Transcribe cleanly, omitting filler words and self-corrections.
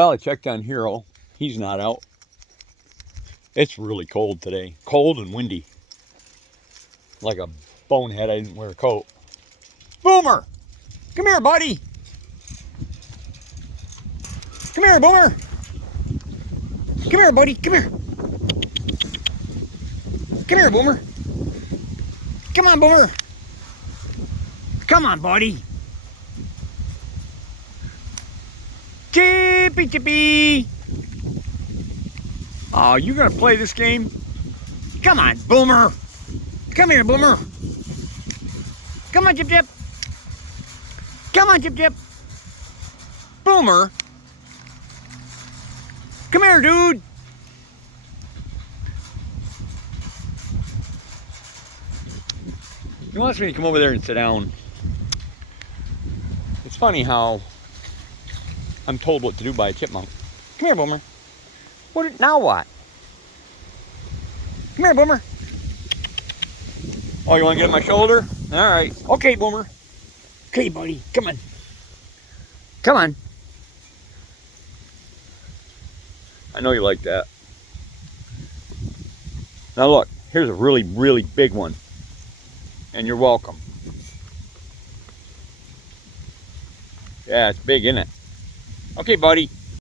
Well, I checked on Hero. He's not out. It's really cold today. Cold and windy. Like a bonehead, I didn't wear a coat. Boomer! Come here, buddy! Come here, Boomer! Come here, buddy! Come here! Come here, Boomer! Come on, Boomer! Come on, buddy! Chippy, chippy! Oh, you gonna play this game? Come on, Boomer! Come here, Boomer! Come on, Chip Chip! Come on, Chip Chip! Boomer! Come here, dude! He wants me to come over there and sit down. It's funny how I'm told what to do by a chipmunk. Come here, Boomer. Now what? Come here, Boomer. Oh, you want to get on my shoulder? All right. Okay, Boomer. Okay, buddy. Come on. Come on. I know you like that. Now look, here's a really, really big one. And you're welcome. Yeah, it's big, isn't it? Okay, buddy.